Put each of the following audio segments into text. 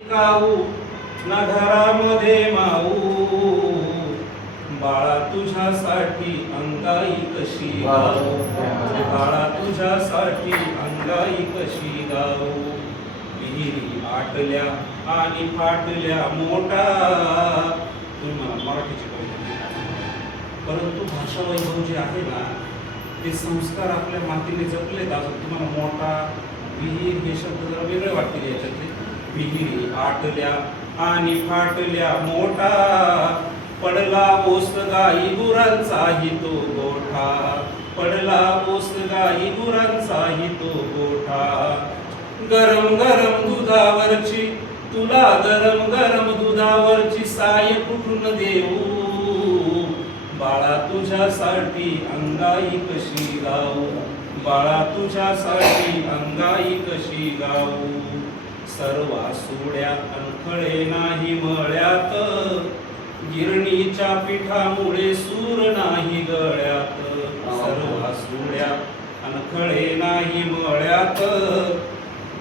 गाऊ ना घरामध्ये माऊ, बाळा तुझ्यासाठी अंगाई कशी गाऊ, बाळा तुझ्यासाठी अंगाई कशी गाऊ. विहिरी आटल्या आणि फाटल्या मोठा. तुम्ही मला मराठीची कविता, परंतु भाषा वैभव जे आहे ना, ते संस्कार आपल्या मातीने जपले का? तुम्हाला मोठा, विहीर हे शब्द जरा वेगळे वाटतील याच्यातले. विहिरी आटल्या आणि फाटल्या मोठा, पडला ओस गाई गुरांचाही तो गोठा, पडला ओस गाई गुरांचाही तो गोठा. गरम गरम दुधावरची तुला, गरम गरम दुधावरची साय कुठून देऊ, बाळा तुझ्यासाठी अंगाई कशी गाऊ, बाळा तुझ्यासाठी अंगाई कशी गाऊ. सर्वा सोड्या अनखळे नाही मळ्यात, गिरणीच्या पिठामुळे सूर नाही गळ्यात. सर्वा सोड्या अनखळे नाही मळ्यात,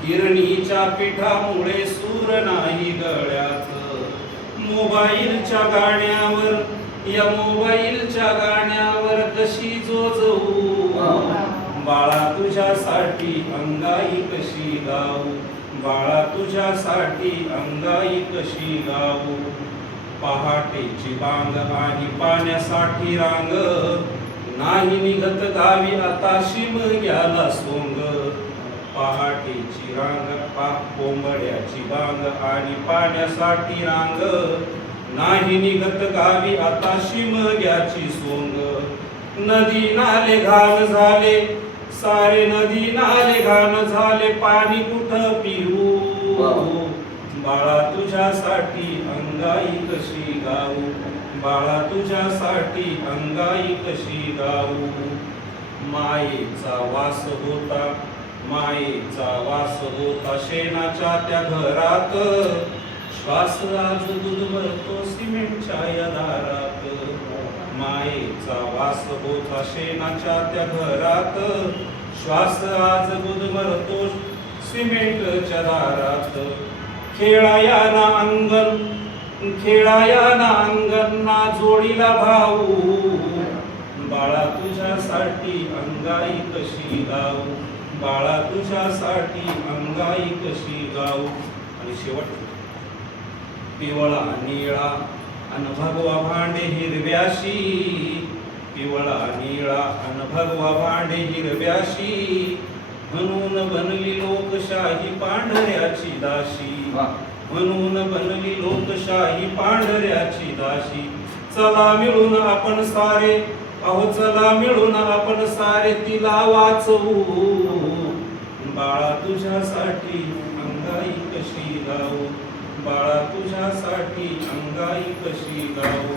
गिरणीच्या पिठामुळे सूर नाही गळ्यात. मोबाईलच्या गाण्यावर, या मोबाईलच्या गाण्यावर कशी जोजवू, बाळा तुझ्यासाठी अंगाई कशी गाऊ, बाळा तुझ्यासाठी अंगाई कशी गाऊ. पहाटेची बांग आणि पाण्यासाठी रांग, नाही निघत गावी आता शिमग्याला सोंग. पहाटेची रांग, कोंबड्याची बांग आणि पाण्यासाठी रांग, नाही निघत गावी आता शिमग्याची सोंग. नदी नाले घाण झाले सारे, नदी नाले घाण झाले, पाणी कुठं पिऊ, बाळा तुझ्यासाठी अंगाई कशी गाऊ, बाळा तुझ्यासाठी अंगाई कशी गाऊ. मायेचा वास होता, मायेचा वास होता शेणाच्या त्या घरात, श्वास आज दूध भरतो सिमेंटच्या या दारात. मायेचा वास होता शेणाच्या त्या घरात, श्वास आज दूध भरतो सिमेंटच्या दारात. खेळाया ना अंगण, खेळाया ना अंगण ना जोडीला भाऊ, बाळा तुझ्यासाठी अंगाई कशी गाऊ, बाळा तुझ्यासाठी अंगाई कशी गाऊ. आणि शेवट, पिवळा निळा अन भगवा भांडे हिरव्याशी, पिवळा निळा अन भगवा भांडे हिरव्याशी, म्हणून बनली लोकशाही पांढऱ्याची दाशी, म्हणून बनली लोकशाही पांढऱ्याची दाशी. चला मिळून आपण सारे, अहो चला मिळून आपण सारे तिला वाचवू, बाळा तुझ्यासाठी अंगाई कशी गाऊ, बाळा तुझ्यासाठी अंगाई कशी गाऊ.